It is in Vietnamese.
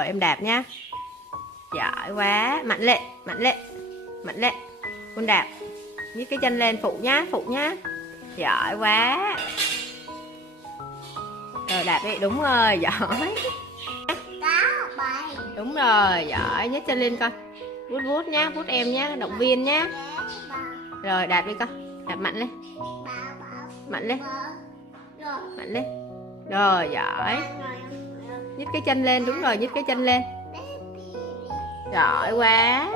Rồi em đạp nha. Giỏi quá, mạnh lên, mạnh lên, mạnh lên. Con đạp, nhấc cái chân lên, phụ nhá, phụ nhá. Giỏi quá. Rồi đạp đi, đúng rồi, giỏi. Đúng rồi, giỏi, nhấc chân lên con. Vuốt vuốt nhá, vuốt em nhá, động viên nhá. Rồi đạp đi con, đạp mạnh lên. Mạnh lên. Mạnh lên. Rồi giỏi. Nhấc cái chân lên, đúng rồi, nhấc cái chân lên. Giỏi quá.